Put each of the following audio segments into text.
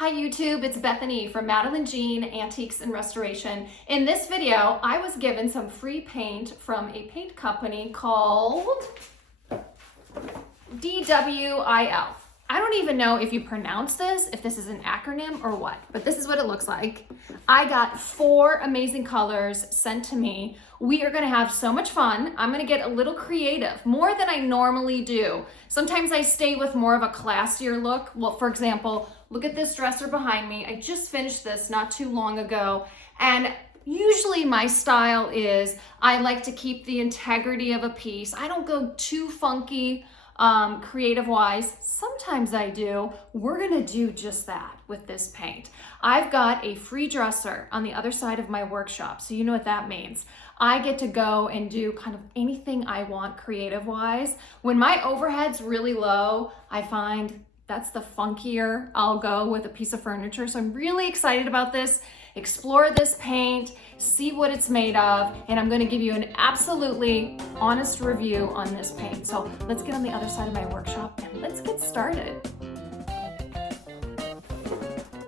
Hi YouTube, it's Bethany from Madeline Jean Antiques and Restoration. In this video, I was given some free paint from a paint company called DWIL. I don't even know if you pronounce this, if this is an acronym or what, but this is what it looks like. I got 4 amazing colors sent to me. We are gonna have so much fun. I'm gonna get a little creative, more than I normally do. Sometimes I stay with more of a classier look. Well, for example, look at this dresser behind me. I just finished this not too long ago, and usually my style is I like to keep the integrity of a piece. I don't go too funky creative wise. Sometimes I do. We're gonna do just that with this paint. I've got a free dresser on the other side of my workshop, so you know what that means. I get to go and do kind of anything I want creative wise. When my overhead's really low, I find that's the funkier I'll go with a piece of furniture. So I'm really excited about this. Explore this paint, see what it's made of, and I'm gonna give you an absolutely honest review on this paint. So let's get on the other side of my workshop and let's get started.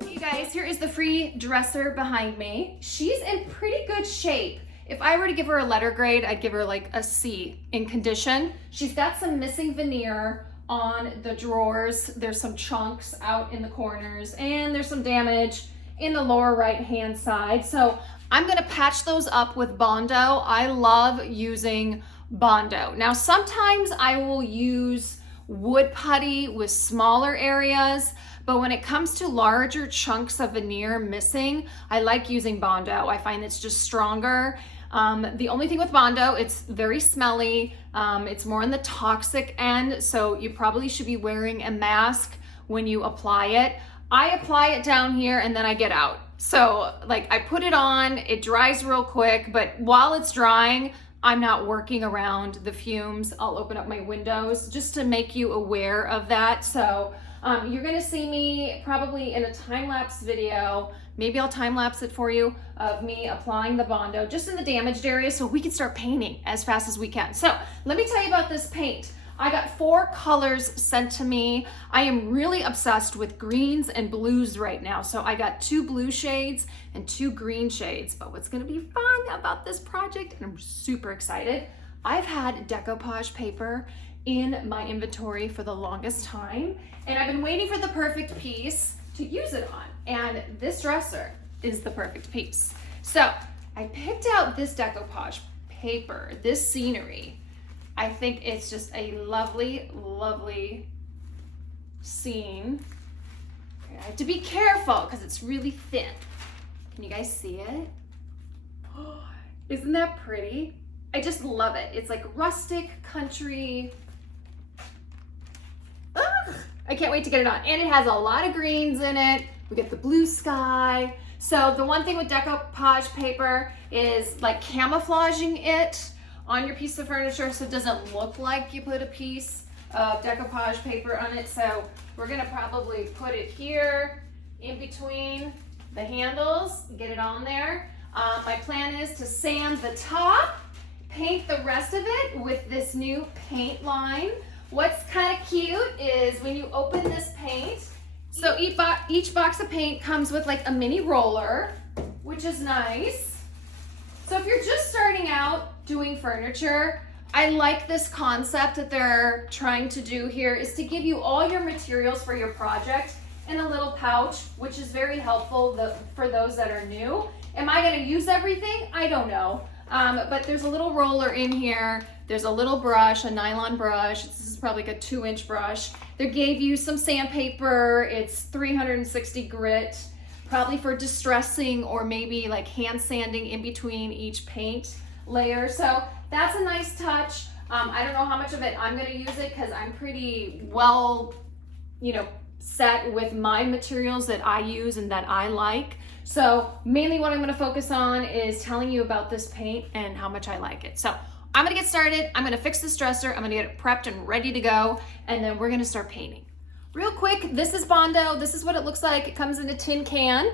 Hey guys, here is the free dresser behind me. She's in pretty good shape. If I were to give her a letter grade, I'd give her like a C in condition. She's got some missing veneer on the drawers. There's some chunks out in the corners, and there's some damage in the lower right hand side. So I'm gonna patch those up with Bondo. I love using Bondo. Now sometimes I will use wood putty with smaller areas, but when it comes to larger chunks of veneer missing, I like using Bondo. I find it's just stronger. The only thing with Bondo, it's very smelly. It's more on the toxic end, so you probably should be wearing a mask when you apply it. I apply it down here and then I get out. So like I put it on, it dries real quick, but while it's drying, I'm not working around the fumes. I'll open up my windows just to make you aware of that. So you're gonna see me probably in a time-lapse video. Maybe I'll time-lapse it for you of me applying the Bondo just in the damaged area so we can start painting as fast as we can. So let me tell you about this paint. I got 4 colors sent to me. I am really obsessed with greens and blues right now. So I got 2 blue shades and 2 green shades. But what's gonna be fun about this project, and I'm super excited, I've had decoupage paper in my inventory for the longest time, and I've been waiting for the perfect piece to use it on. And this dresser is the perfect piece. So I picked out this decoupage paper, this scenery. I think it's just a lovely, lovely scene. I have to be careful because it's really thin. Can you guys see it? Oh, isn't that pretty? I just love it. It's like rustic, country. Ugh, I can't wait to get it on. And it has a lot of greens in it. We get the blue sky. So the one thing with decoupage paper is like camouflaging it on your piece of furniture so it doesn't look like you put a piece of decoupage paper on it. So we're gonna probably put it here in between the handles, get it on there. My plan is to sand the top, paint the rest of it with this new paint line. What's kind of cute is when you open this paint, so each box of paint comes with like a mini roller, which is nice. So if you're just starting out doing furniture, I like this concept that they're trying to do here is to give you all your materials for your project in a little pouch, which is very helpful for those that are new. Am I gonna use everything? I don't know. But there's a little roller in here. There's a little brush, a nylon brush. This is probably like a 2-inch brush. They gave you some sandpaper. It's 360 grit, probably for distressing or maybe like hand sanding in between each paint layer. So that's a nice touch. I don't know how much of it I'm gonna use it because I'm pretty well, set with my materials that I use and that I like. So mainly what I'm gonna focus on is telling you about this paint and how much I like it. So I'm gonna get started. I'm gonna fix this dresser. I'm gonna get it prepped and ready to go. And then we're gonna start painting. Real quick, this is Bondo. This is what it looks like. It comes in a tin can.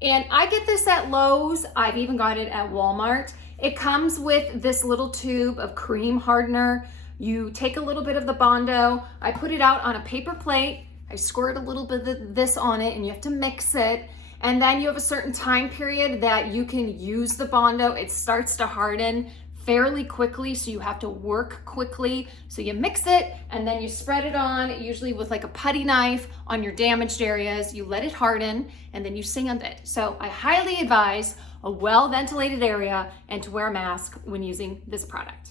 And I get this at Lowe's. I've even got it at Walmart. It comes with this little tube of cream hardener. You take a little bit of the Bondo. I put it out on a paper plate. I squirt a little bit of this on it and you have to mix it. And then you have a certain time period that you can use the Bondo. It starts to harden fairly quickly, so you have to work quickly. So you mix it and then you spread it on, usually with like a putty knife on your damaged areas. You let it harden and then you sand it. So I highly advise a well-ventilated area and to wear a mask when using this product.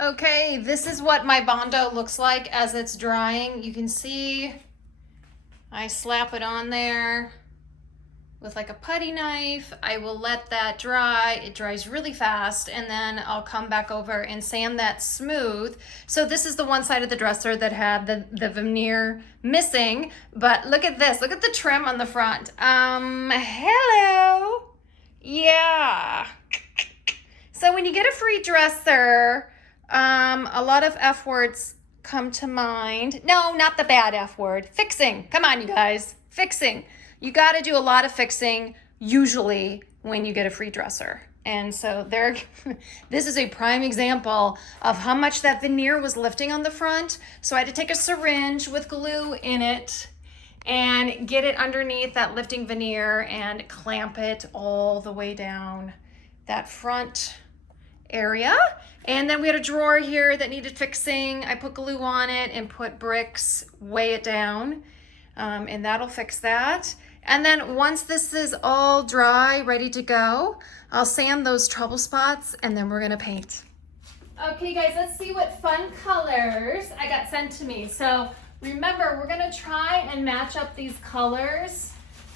Okay, this is what my Bondo looks like as it's drying. You can see I slap it on there with like a putty knife. I will let that dry. It dries really fast, and then I'll come back over and sand that smooth. So this is the one side of the dresser that had the veneer missing, but look at this. Look at the trim on the front. Hello. Yeah. So when you get a free dresser, a lot of F words come to mind. No, not the bad F word. Fixing. Come on, you guys. Fixing. You got to do a lot of fixing usually when you get a free dresser. And so this is a prime example of how much that veneer was lifting on the front. So I had to take a syringe with glue in it and get it underneath that lifting veneer and clamp it all the way down that front area. And then we had a drawer here that needed fixing. I put glue on it and put bricks, weigh it down, and that'll fix that. And then once this is all dry, ready to go, I'll sand those trouble spots and then we're gonna paint. Okay guys, let's see what fun colors I got sent to me. So remember, we're gonna try and match up these colors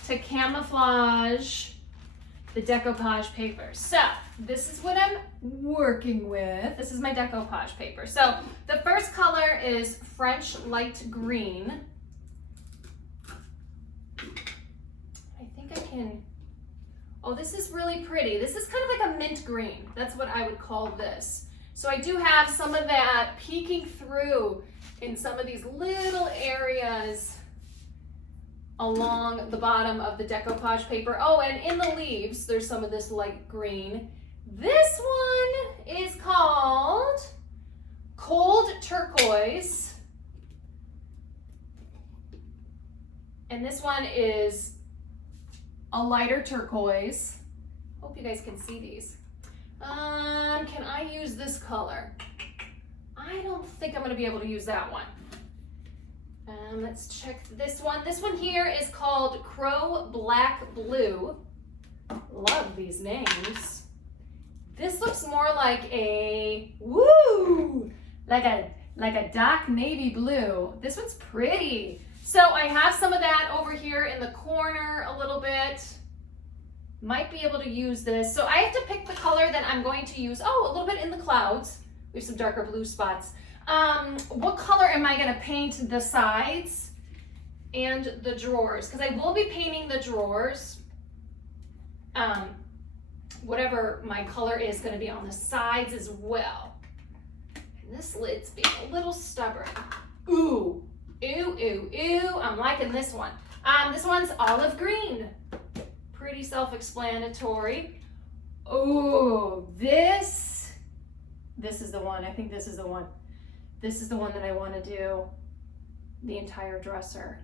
to camouflage the decoupage paper. So this is what I'm working with. This is my decoupage paper. So the first color is French light green. Oh, this is really pretty. This is kind of like a mint green. That's what I would call this. So I do have some of that peeking through in some of these little areas along the bottom of the decoupage paper. Oh, and in the leaves, there's some of this light green. This one is called Cold Turquoise. And this one is a lighter turquoise. Hope you guys can see these. Can I use this color? I don't think I'm gonna be able to use that one. Let's check this one. This one here is called Crow Black Blue. Love these names. This looks more like a, woo, like a dark navy blue. This one's pretty. So I have some of that over here in the corner a little bit. Might be able to use this. So I have to pick the color that I'm going to use. Oh, a little bit in the clouds. We have some darker blue spots. What color am I gonna paint the sides and the drawers? Because I will be painting the drawers. Whatever my color is gonna be on the sides as well. And this lid's being a little stubborn. Ooh. Ooh, ooh, ooh, I'm liking this one. This one's olive green. Pretty self-explanatory. Oh, this is the one. I think this is the one. This is the one that I want to do the entire dresser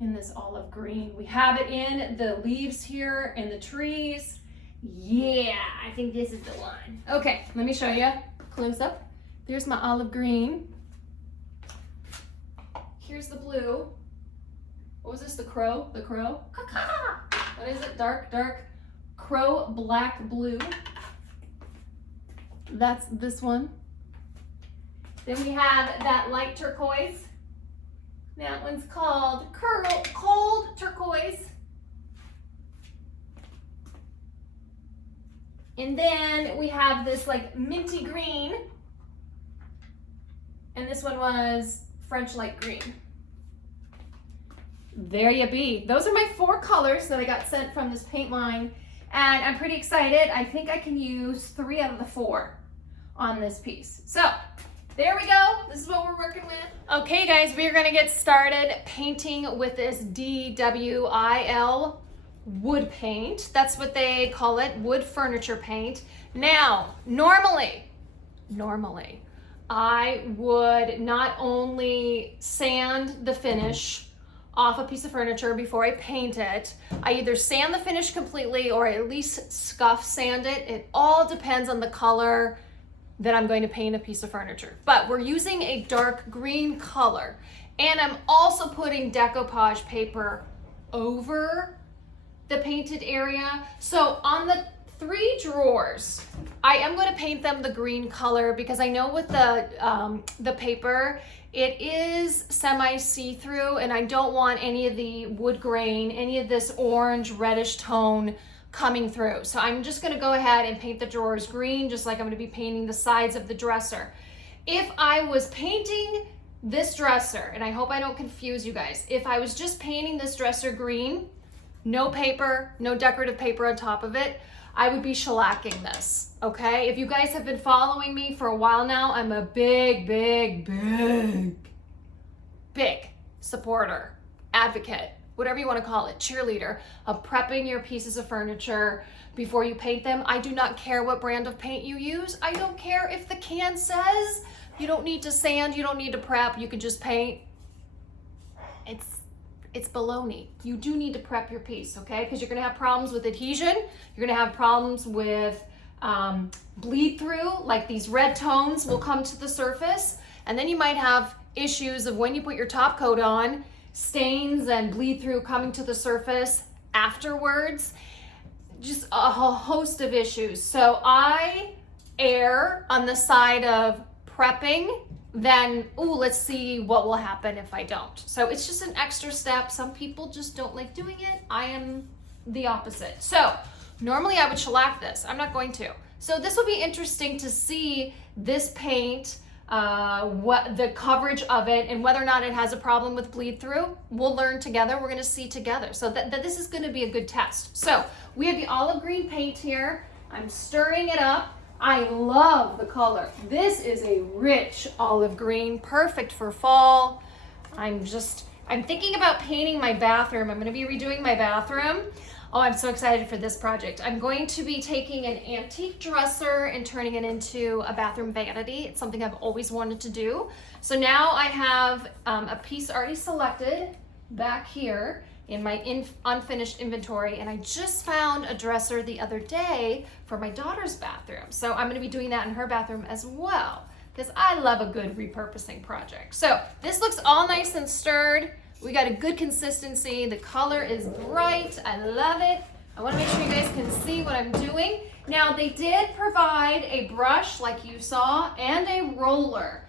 in this olive green. We have it in the leaves here and the trees. Yeah, I think this is the one. Okay, let me show you close up. There's my olive green. Here's the blue. What was this, the crow? The crow? What is it? Dark crow black blue. That's this one. Then we have that light turquoise. That one's called Cold Turquoise. And then we have this like minty green. And this one was French light green. There you be. Those are my 4 colors that I got sent from this paint line, and I'm pretty excited. I think I can use 3 out of the 4 on this piece. So there we go. This is what we're working with. Okay guys, we are gonna get started painting with this DWIL wood paint. That's what they call it, wood furniture paint. Now, normally, I would not only sand the finish off a piece of furniture before I paint it. I either sand the finish completely or at least scuff sand it. It all depends on the color that I'm going to paint a piece of furniture. But we're using a dark green color. And I'm also putting decoupage paper over the painted area. So on the 3 drawers, I am going to paint them the green color because I know with the paper, it is semi see-through and I don't want any of the wood grain, any of this orange reddish tone coming through. So I'm just going to go ahead and paint the drawers green, just like I'm going to be painting the sides of the dresser. If I was painting this dresser, and I hope I don't confuse you guys, if I was just painting this dresser green, no paper, no decorative paper on top of it, I would be shellacking this, okay? If you guys have been following me for a while now, I'm a big supporter, advocate, whatever you want to call it, cheerleader of prepping your pieces of furniture before you paint them. I do not care what brand of paint you use. I don't care if the can says you don't need to sand, you don't need to prep, you can just paint. It's baloney. You do need to prep your piece, okay? Because you're gonna have problems with adhesion. You're gonna have problems with bleed through, like these red tones will come to the surface. And then you might have issues of when you put your top coat on, stains and bleed through coming to the surface afterwards. Just a whole host of issues. So I err on the side of prepping, then, ooh, let's see what will happen if I don't. So it's just an extra step. Some people just don't like doing it. I am the opposite. So normally I would shellac this. I'm not going to. So this will be interesting to see this paint, what the coverage of it and whether or not it has a problem with bleed through. We'll learn together. We're going to see together. So that this is going to be a good test. So we have the olive green paint here. I'm stirring it up. I love the color. This is a rich olive green, perfect for fall. I'm thinking about painting my bathroom. I'm going to be redoing my bathroom. Oh, I'm so excited for this project. I'm going to be taking an antique dresser and turning it into a bathroom vanity. It's something I've always wanted to do. So now I have a piece already selected back here in my unfinished inventory, and I just found a dresser the other day for my daughter's bathroom. So I'm gonna be doing that in her bathroom as well, because I love a good repurposing project. So this looks all nice and stirred. We got a good consistency. The color is bright, I love it. I wanna make sure you guys can see what I'm doing. Now they did provide a brush like you saw and a roller.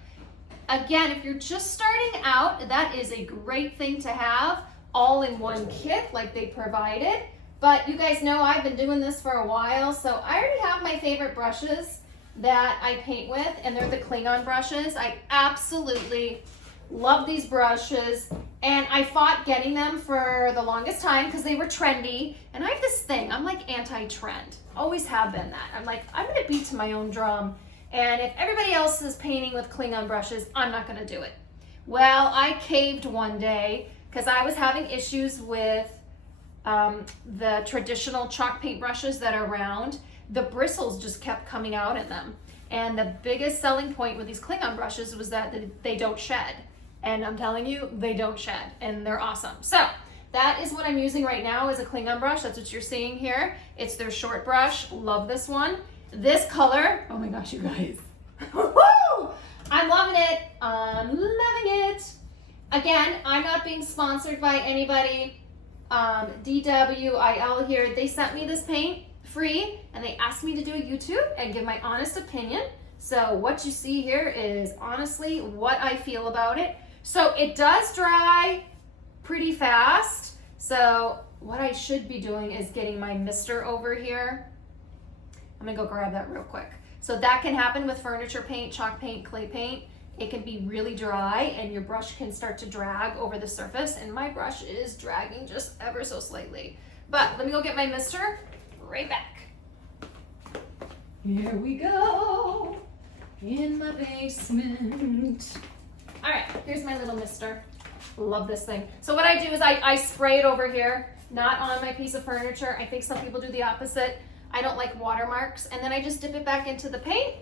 Again, if you're just starting out, that is a great thing to have all in one kit like they provided. But you guys know I've been doing this for a while, so I already have my favorite brushes that I paint with, and they're the Klingon brushes. I absolutely love these brushes, and I fought getting them for the longest time because they were trendy. And I have this thing, I'm like anti-trend, always have been that. I'm like, I'm gonna beat to my own drum, and if everybody else is painting with Klingon brushes, I'm not gonna do it. Well, I caved one day because I was having issues with the traditional chalk paint brushes that are round. The bristles just kept coming out in them. And the biggest selling point with these Klingon brushes was that they don't shed. And I'm telling you, they don't shed, and they're awesome. So that is what I'm using right now is a Klingon brush. That's what you're seeing here. It's their short brush. Love this one. This color, oh my gosh, you guys. I'm loving it. I'm loving it. Again, I'm not being sponsored by anybody. DWIL here, they sent me this paint free and they asked me to do a YouTube and give my honest opinion. So what you see here is honestly what I feel about it. So it does dry pretty fast. So what I should be doing is getting my mister over here. I'm gonna go grab that real quick. So that can happen with furniture paint, chalk paint, clay paint. It can be really dry and your brush can start to drag over the surface, and my brush is dragging just ever so slightly. But let me go get my mister, right back. Here we go, in my basement. All right, here's my little mister. Love this thing. So what I do is I spray it over here, not on my piece of furniture. I think some people do the opposite. I don't like watermarks, and then I just dip it back into the paint,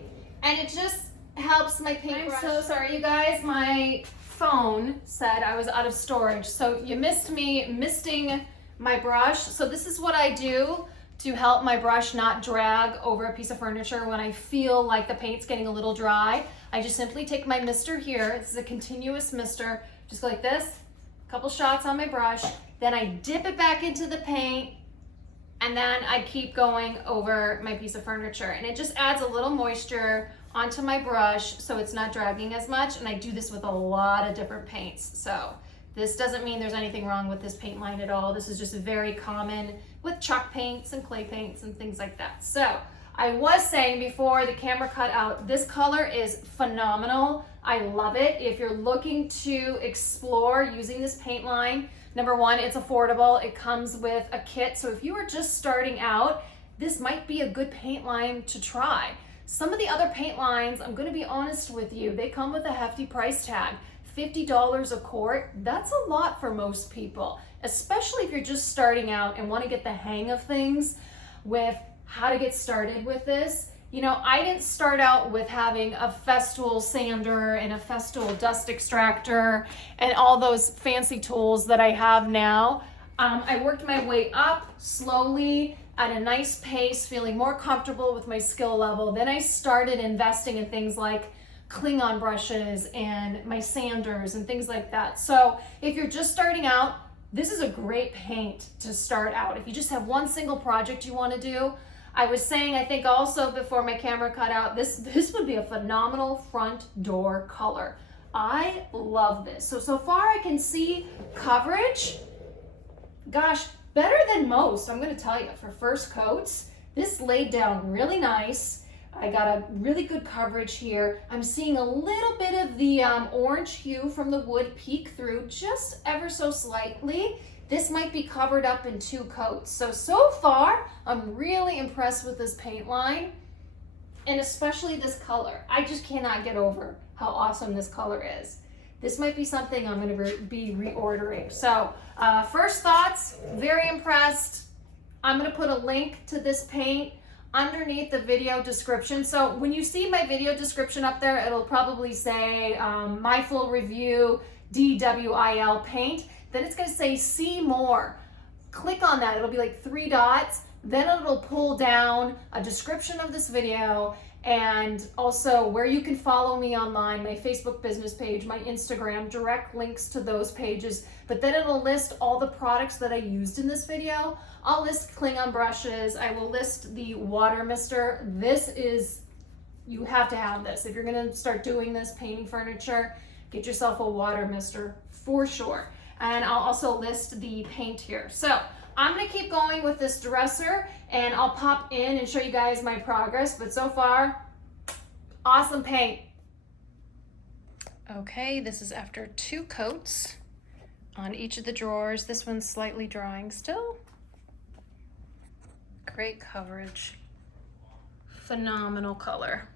and it just helps my paintbrush. I'm so sorry, you guys. My phone said I was out of storage. So you missed me misting my brush. So this is what I do to help my brush not drag over a piece of furniture when I feel like the paint's getting a little dry. I just simply take my mister here. This is a continuous mister. Just go like this, a couple shots on my brush. Then I dip it back into the paint, and then I keep going over my piece of furniture. And it just adds a little moisture onto my brush so it's not dragging as much. And I do this with a lot of different paints. So this doesn't mean there's anything wrong with this paint line at all. This is just very common with chalk paints and clay paints and things like that. So I was saying before the camera cut out, this color is phenomenal. I love it. If you're looking to explore using this paint line, number one, it's affordable. It comes with a kit. So if you are just starting out, this might be a good paint line to try. Some of the other paint lines, I'm going to be honest with you, they come with a hefty price tag. $50 a quart, that's a lot for most people, especially if you're just starting out and want to get the hang of things with how to get started with this. You know, I didn't start out with having a Festool sander and a Festool dust extractor and all those fancy tools that I have now. I worked my way up slowly at a nice pace, feeling more comfortable with my skill level. Then I started investing in things like Klingon brushes and my sanders and things like that. So if you're just starting out, this is a great paint to start out. If you just have one single project you want to do, I was saying, I think also before my camera cut out, this would be a phenomenal front door color. I love this. So far I can see coverage, gosh, better than most. I'm going to tell you, for first coats, this laid down really nice. I got a really good coverage here. I'm seeing a little bit of the orange hue from the wood peek through just ever so slightly. This might be covered up in 2 coats. So far, I'm really impressed with this paint line, and especially this color. I just cannot get over how awesome this color is. This might be something I'm going to be reordering. So first thoughts, very impressed. I'm going to put a link to this paint underneath the video description. So when you see my video description up there, it'll probably say my full review, DWIL paint. Then it's going to say see more. Click on that. It'll be like 3 dots. Then it'll pull down a description of this video and also where you can follow me online, my Facebook business page, my Instagram, direct links to those pages. But then it'll list all the products that I used in this video. I'll list Klingon brushes. I will list the water mister. This is, you have to have this. If you're going to start doing this, painting furniture, get yourself a water mister for sure. And I'll also list the paint here. So I'm going to keep going with this dresser, and I'll pop in and show you guys my progress. But so far, awesome paint. Okay, this is after 2 coats on each of the drawers. This one's slightly drying still. Great coverage. Phenomenal color.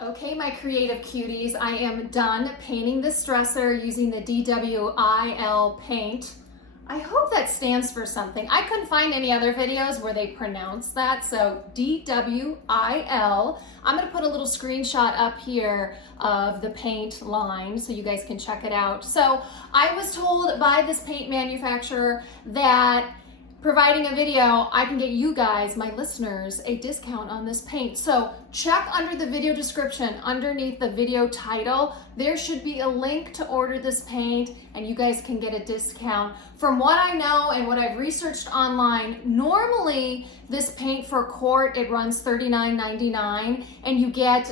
Okay, my creative cuties, I am done painting this dresser using the DWIL paint. I hope that stands for something. I couldn't find any other videos where they pronounce that, so DWIL. I'm going to put a little screenshot up here of the paint line so you guys can check it out. So I was told by this paint manufacturer that providing a video, I can get you guys, my listeners, a discount on this paint. So check under the video description, underneath the video title, there should be a link to order this paint and you guys can get a discount. From what I know and what I've researched online, normally this paint for a quart, it runs $39.99 and you get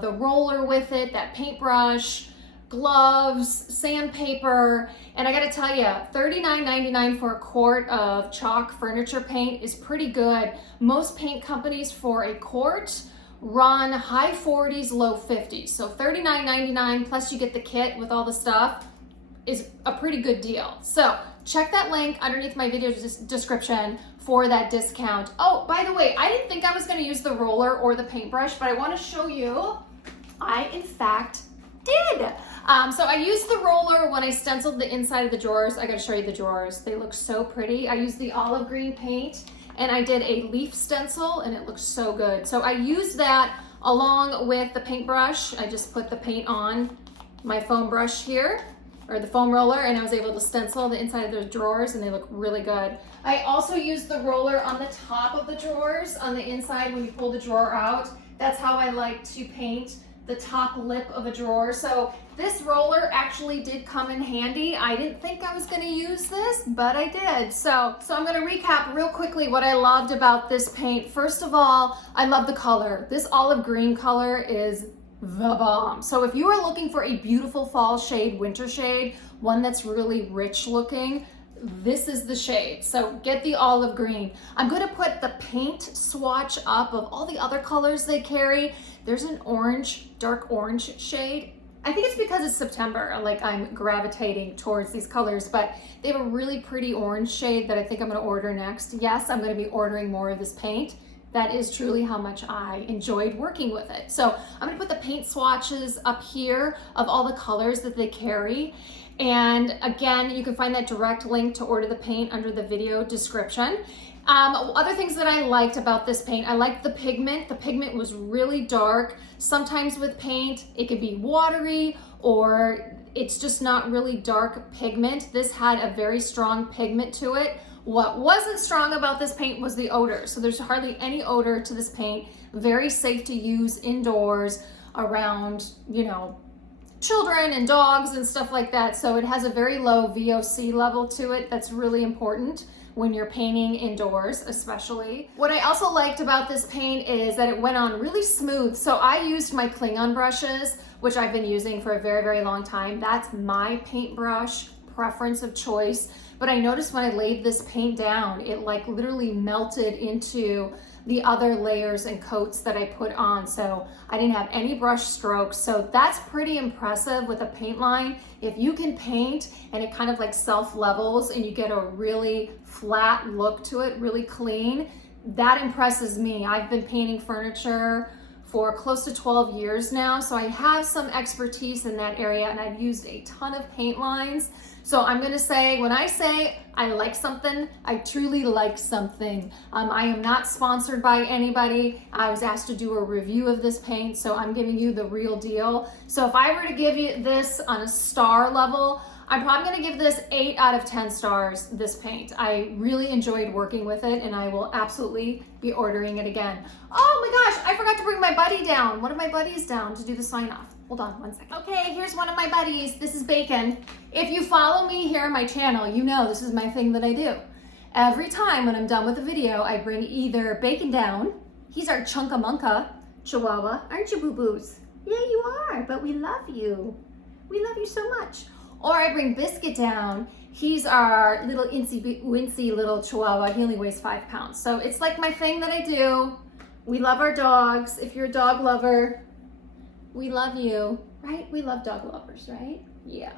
the roller with it, that paintbrush, gloves, sandpaper, and I gotta tell you, $39.99 for a quart of chalk furniture paint is pretty good. Most paint companies for a quart run high 40s, low 50s. So $39.99 plus you get the kit with all the stuff is a pretty good deal. So check that link underneath my video description for that discount. Oh, by the way, I didn't think I was gonna use the roller or the paintbrush, but I wanna show you, I in fact did. So I used the roller when I stenciled the inside of the drawers. I gotta show you the drawers. They look so pretty. I used the olive green paint and I did a leaf stencil and it looks so good. So I used that along with the paintbrush. I just put the paint on my foam brush here, or the foam roller, and I was able to stencil the inside of those drawers and they look really good. I also used the roller on the top of the drawers, on the inside when you pull the drawer out. That's how I like to paint the top lip of a drawer. So this roller actually did come in handy. I didn't think I was gonna use this, but I did. So I'm gonna recap real quickly what I loved about this paint. First of all, I love the color. This olive green color is the bomb. So if you are looking for a beautiful fall shade, winter shade, one that's really rich looking, this is the shade. So get the olive green. I'm going to put the paint swatch up of all the other colors they carry. There's an orange, dark orange shade. I think it's because it's September, like I'm gravitating towards these colors, but they have a really pretty orange shade that I think I'm going to order next. Yes, I'm going to be ordering more of this paint. That is truly how much I enjoyed working with it. So I'm gonna put the paint swatches up here of all the colors that they carry. And again, you can find that direct link to order the paint under the video description. Other things that I liked about this paint, I liked the pigment. The pigment was really dark. Sometimes with paint, it could be watery or it's just not really dark pigment. This had a very strong pigment to it. What wasn't strong about this paint was the odor. So there's hardly any odor to this paint. Very safe to use indoors around, you know, children and dogs and stuff like that. So it has a very low VOC level to it. That's really important when you're painting indoors, especially. What I also liked about this paint is that it went on really smooth. So I used my Klingon brushes, which I've been using for a very, very long time. That's my paintbrush preference of choice. But I noticed when I laid this paint down, it like literally melted into the other layers and coats that I put on. So I didn't have any brush strokes. So that's pretty impressive with a paint line. If you can paint and it kind of like self-levels and you get a really flat look to it, really clean, that impresses me. I've been painting furniture for close to 12 years now. So I have some expertise in that area and I've used a ton of paint lines. So I'm gonna say, when I say I like something, I truly like something. I am not sponsored by anybody. I was asked to do a review of this paint, so I'm giving you the real deal. So if I were to give you this on a star level, I'm probably gonna give this 8 out of 10 stars, this paint. I really enjoyed working with it and I will absolutely be ordering it again. Oh my gosh, I forgot to bring my buddy down. One of my buddies down to do the sign off. Hold on one second. Okay, here's one of my buddies. This is Bacon. If you follow me here on my channel, you know this is my thing that I do. Every time when I'm done with a video, I bring either Bacon down. He's our Chunkamunka Chihuahua. Aren't you, boo-boos? Yeah, you are, but we love you. We love you so much. Or I bring Biscuit down. He's our little incy little Chihuahua. He only weighs 5 pounds. So it's like my thing that I do. We love our dogs. If you're a dog lover, we love you, right? We love dog lovers, right? Yeah.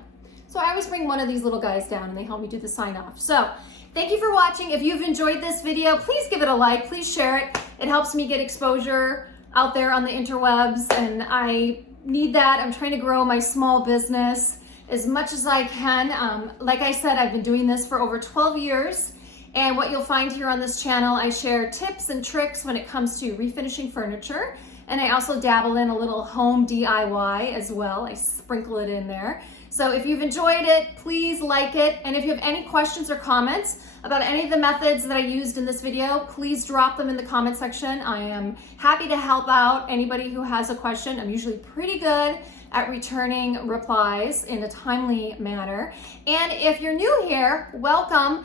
So I always bring one of these little guys down and they help me do the sign off. So thank you for watching. If you've enjoyed this video, please give it a like, please share it. It helps me get exposure out there on the interwebs and I need that. I'm trying to grow my small business as much as I can. Like I said, I've been doing this for over 12 years. And what you'll find here on this channel, I share tips and tricks when it comes to refinishing furniture. And I also dabble in a little home DIY as well. I sprinkle it in there. So if you've enjoyed it, please like it. And if you have any questions or comments about any of the methods that I used in this video, please drop them in the comment section. I am happy to help out anybody who has a question. I'm usually pretty good at returning replies in a timely manner. And if you're new here, welcome.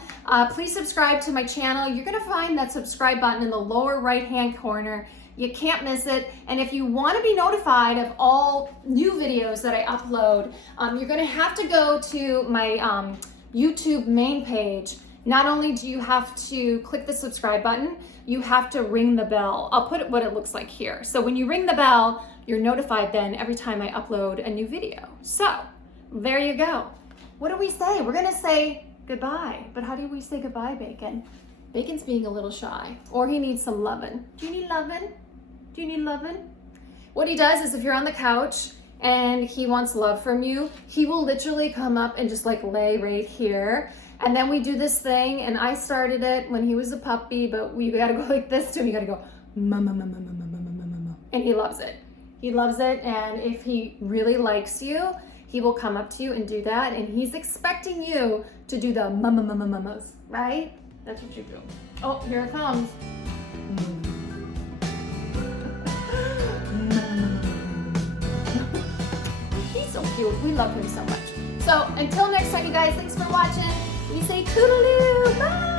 Please subscribe to my channel. You're gonna find that subscribe button in the lower right-hand corner. You can't miss it. And if you want to be notified of all new videos that I upload, you're going to have to go to my YouTube main page. Not only do you have to click the subscribe button, you have to ring the bell. I'll put it what it looks like here. So when you ring the bell, you're notified then every time I upload a new video. So there you go. What do we say? We're going to say goodbye. But how do we say goodbye, Bacon? Bacon's being a little shy, or he needs some lovin'. Do you need lovin'? Do you need lovin'? What he does is if you're on the couch and he wants love from you, he will literally come up and just like lay right here. And then we do this thing, and I started it when he was a puppy, but we gotta go like this to him. You gotta go, mama, mama, mama, mama, mama, mama. And he loves it. He loves it, and if he really likes you, he will come up to you and do that, and he's expecting you to do the mama, mama, mamas, right? That's what you do. Oh, here it comes. He's so cute. We love him so much. So until next time, you guys, thanks for watching. We say toodaloo. Bye.